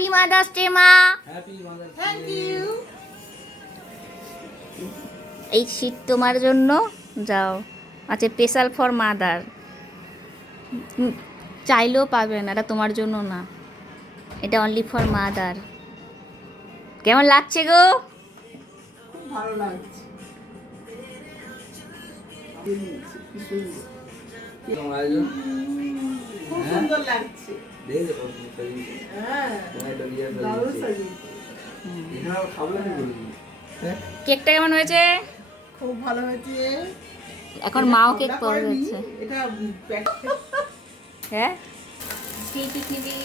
Happy mother's day মা। Happy mother's day. Thank you. এই শীত তোমার জন্য যাও, আচ্ছা স্পেশাল ফর মাদার, চাইলেও পাবে না, এটা তোমার জন্য না, এটা অনলি ফর মাদার। কেমন লাগছে গো? খুব ভালো লাগছে। তোমার আয়োজন খুব হ্যাঁ? সুন্দর লাগছে। দেখে কত সুন্দর সাজিয়েছে। হ্যাঁ, তোমার একটা বিয়ে দারুণ সাজিয়েছে। সাজিয়েছে। এখানে আবার খাবো না কি করবি? হ্যাঁ? কেকটা কেমন হয়েছে? খুব ভালো হয়েছে। এখন এটা মাও খাবলা কেক করে করেনি, দিচ্ছে। এটা প্যাকেট। হ্যাঁ, পৃথিবী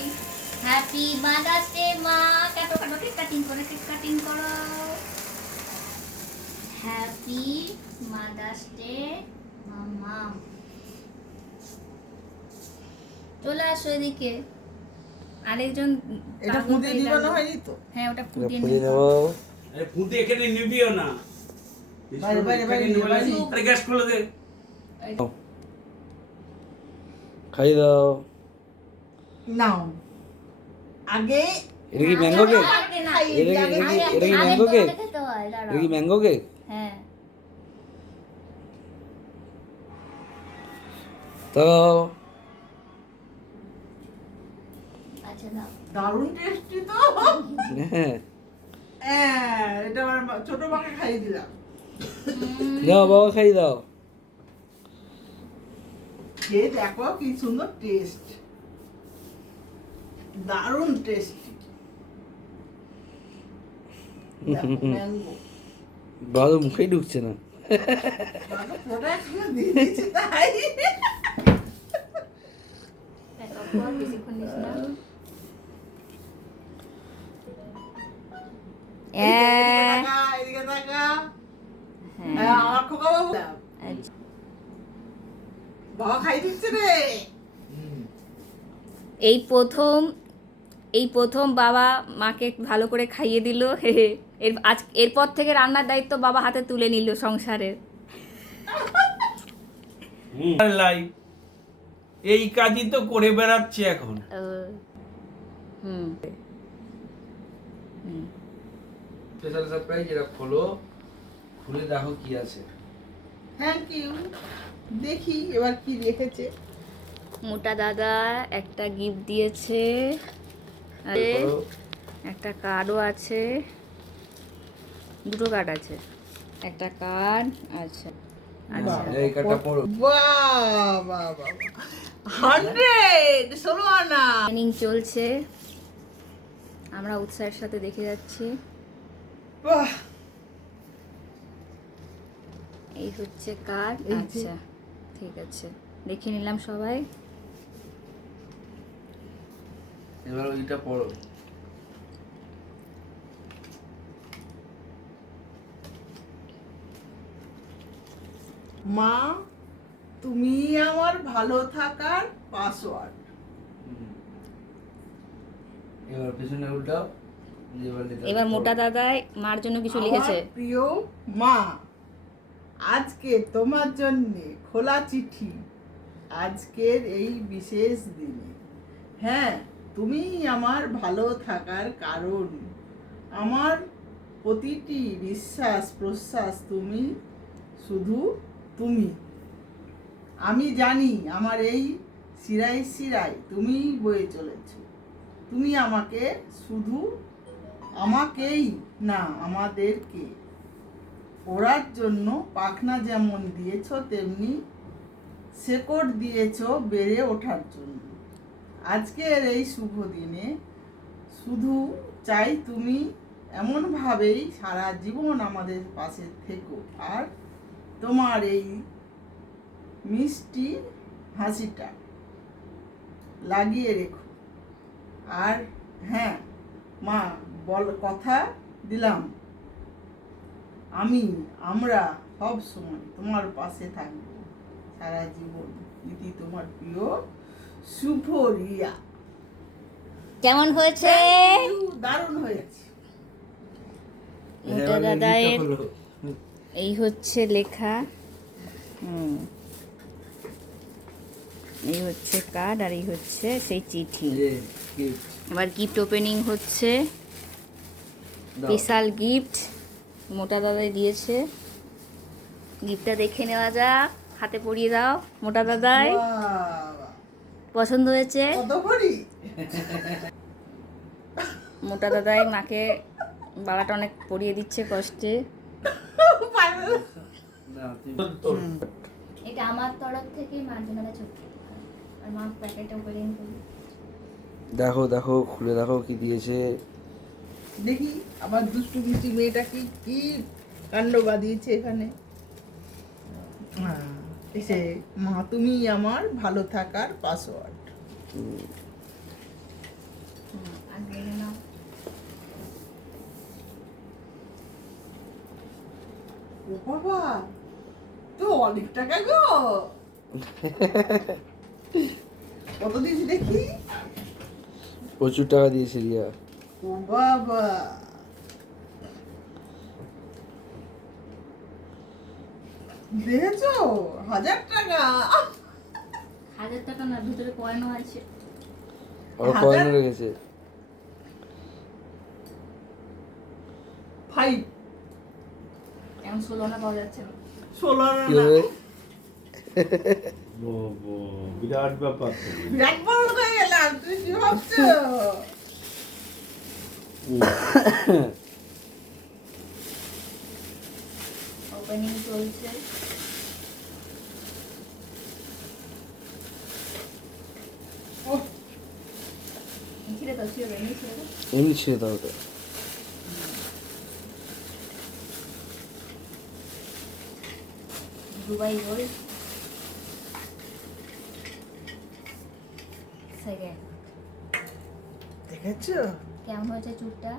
হ্যাপি মাদার্স ডে মা। কাটো কাটো, কেক কাটিং করো, কেক কাটিং করো। হ্যাপি মাদার্স ডে মামা। চলে আসো এদিকে, আরেকজন এটা পাগল ফুঁদে হয়ে দিবানো গেল। হয়নি তো? হ্যাঁ, ওটা পুজো ফুটিয়ে নেব। নেবো। আরে ফুটে এখানে নিবিও না। বাইরে, বাইরে, বাইরে, বাইরে। আরে গ্যাস খুলে দে। খাই দাও। নাও আগে এটা কি ম্যাঙ্গো কেক? আগে না, খাইয়ে এটা দিই, কি- আগে এটা কি- খাইয়ে এটা কি দিই। আগে ম্যাঙ্গো কেক? তোমাকে খেতে হয়, দাঁড়াও। এটা কি ম্যাঙ্গো কেক? হ্যাঁ, তো আচ্ছা দাও। দারুণ টেস্টি তো। হ্যাঁ হ্যাঁ, এটা আমার ছোট মাকে খাইয়ে দিলাম। দাও বাবা, খাই দাও। খেয়ে দেখো কি সুন্দর টেস্ট, দারুণ টেস্টি। ম্যাঙ্গো বাবা মুখেই ঢুকছে না। ওটা এখনো দিয়ে দিয়েছে তাই। তারপর বেশিক্ষণ দিস না। এদিকে তাকা, এদিকে তাকা। হ্যাঁ, আমার খোকা বাবু। আচ্ছা। বাবা খাই দিচ্ছে রে। এই প্রথম বাবা মাকে ভালো করে খাইয়ে দিল। এরপর থেকে রান্নার দায়িত্ব বাবা হাতে তুলে নিল সংসারের। লাইফ এই কাজই তো করে বেড়াচ্ছে এখন। হুম, স্পেশাল সারপ্রাইজ, এটা খোলো, খুলে দেখো কি আছে। Thank you. দেখি এবার কি রেখেছে। মোটা দাদা একটা গিফট দিয়েছে, আর খোলো। একটা কার্ডও আছে, দুটো কার্ড আছে, একটা কার্ড। আচ্ছা আচ্ছা, এই কার্ডটা পড়ো। বাহ বাহ বাহ, 100 ষোলো আনা। ট্রেনিং চলছে, আমরা উৎসাহের সাথে দেখে যাচ্ছি। বাহ, এই হচ্ছে কার্ড। এই যে। আচ্ছা ঠিক আছে, দেখে নিলাম সবাই। এবার ওইটা পড়ো। মা তুমি আমার ভালো থাকার পাসওয়ার্ড। এবার পিছনে উল্টাও। এবার মোটা দাদাই মার জন্য কিছু লিখেছে। আমার প্রিয় মা, আজকে তোমার জন্য খোলা চিঠি, আজকের এই বিশেষ দিনে। হ্যাঁ, তুমি আমার ভালো থাকার কারণ, আমার প্রতিটি নিঃশ্বাস প্রশ্বাস তুমি, শুধু তুমি। আমি জানি আমার এই শিরায় শিরায় তুমি বয়ে চলেছ। তুমি আমাকে, শুধু আমাকেই না, আমাদেরকে ওড়ার জন্য পাখনা যেমন দিয়েছ, তেমনি শেকড় দিয়েছ বেড়ে ওঠার জন্য। আজকের এই শুভ দিনে শুধু চাই তুমি এমনভাবেই সারা জীবন আমাদের পাশে থেকো, আর তোমার এই মিষ্টি হাসিটা লাগিয়ে রেখো। আর হ্যাঁ মা, কথা দিলাম আমরা সব সময় তোমার পাশে থাকবো সারা জীবন। ইতি তোমার প্রিয় শুভ রিয়া। কেমন হয়েছে? দারুণ হয়েছে। মোটা দাদায়ের এই হচ্ছে লেখা। এই হচ্ছে কার্ড, আর এই হচ্ছে সেই চিঠি। এবার গিফট ওপেনিং হচ্ছে। দাও। স্পেশাল গিফট মোটা দাদাই দিয়েছে। গিফটটা দেখে নেওয়া যাক। হাতে পরিয়ে দাও মোটা দাদাই। বাবা, পছন্দ হয়েছে? কত ভরি? মোটা দাদাই মাকে বালাটা অনেক পরিয়ে দিচ্ছে কষ্টে। না, তোর। এটা আমার তরফ থেকে মার জন্য একটা ছোট্ট উপহার। আর মা প্যাকেটটা ওপেনিং করবে। দেখো দেখো, খুলে দেখো কি দিয়েছে। দেখি আমার দুষ্টু মিষ্টি মেয়েটা কি কাণ্ড বাঁধিয়েছে এখানে। এসে মা তুমি আমার ভালো থাকার পাসওয়ার্ড। আর দেখে নাও। ও বাবা, তো অনেক টাকা গো। কত দিয়েছি দেখি। প্রচুর টাকা দিয়েছে রিয়া। ও বাবা, দেখেছো 1000 টাকা। 1000 টাকা না, ভিতরে কয়েনও আছে। আর কয়েনও রেখেছে। 5 এখন 16 না পাওয়া যাচ্ছে না। 16 কি না, হবে? বিরাট ব্যাপার তো। বিরাট বড় হয়ে গেলাম। তুমি কি ভাবছো? ওপেনিং চলছে। ওহ, ছিঁড়ে দাও, ছিঁড়ে দাও, এমনি ছিঁড়ে দাও। এমনি ছেড়ে দাও ওটা। Dubai gold second. দেখেছো? কেমন হয়েছে চুটটা?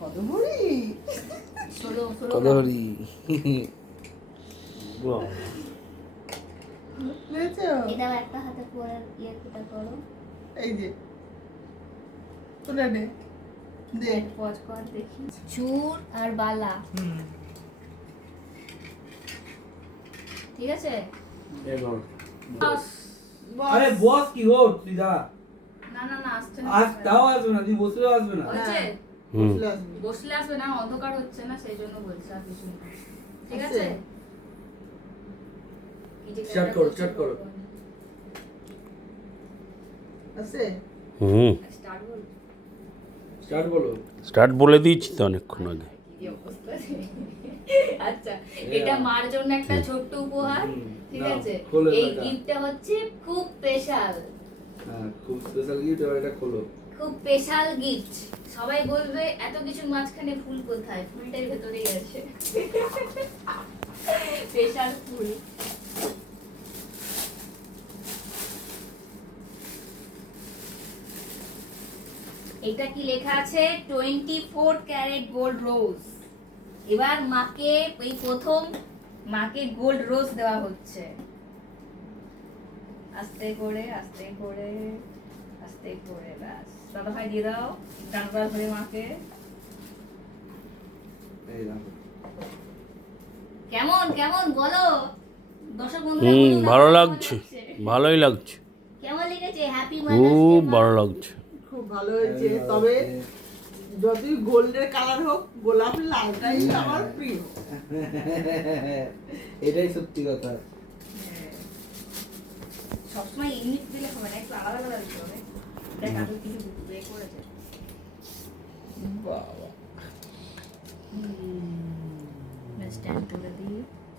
কত ভরি? 16 কত হরি। বাহ। দেখেছো? এটাও একটা হাতে পরে ইয়েটা করো। এই যে তুলে নে, দেখ। পজ কর দেখি। চুর আর বালা, ঠিক আছে? এবার। বাস। আরে বস কি হো সিধা। না না না, আসছে না। আজ তাও আসবে না, তুই বসলেও আসবে না। হয়েছে? বসলে আসবি। বসলে আসবে না, অন্ধকার হচ্ছে না, সেই জন্য বলছি, আর কিছু না। ঠিক আছে? আছে? এই যে Start করো, start করো। আছে? স্টার্ট বল। স্টার্ট বলো। স্টার্ট বলে দিয়েছি তো অনেকক্ষণ আগে। কি অবস্থা? আচ্ছা, এটা মার জন্য একটা ছোট্ট উপহার। ঠিক নাও, আছে? খোলো এই এটা। গিফটটা হচ্ছে খুব স্পেশাল। হ্যাঁ, খুব স্পেশাল গিফট। এবার এটা খোলো। খুব স্পেশাল গিফট। সবাই বলবে এত কিছু মাঝখানে ফুল কোথায়? ফুলটার ভেতরেই আছে। স্পেশাল ফুল। এটা কি লেখা আছে? 24 ক্যারেট গোল্ড রোজ। এবার মাকে এই প্রথম মাকে গোল্ড রোজ দেওয়া হচ্ছে। আস্তে করে আস্তে করে আস্তে করে, ব্যাস। দাদা ভাই দিয়ে দাও ডান্ডা ধরে মাকে। এই দেখো। কেমন কেমন বলো দর্শক বন্ধুরা, হুম, বলো না, ভালো কেমন লাগছে, ভালোই লাগছে, কেমন লেগেছে? হ্যাপি খুব ভালো লাগছে। খুব ভালো হয়েছে। তবে যতই গোল্ডের কালার হোক, গোলাপ লালটাই আমার প্রিয়। এটাই সত্যি কথা। সবসময় ইউনিক দিলে হবে না, একটু আলাদা আলাদা দিতে হবে। দেখ আরো কিছু বের করেছে। বাবা, স্ট্যান্ড করে দিই।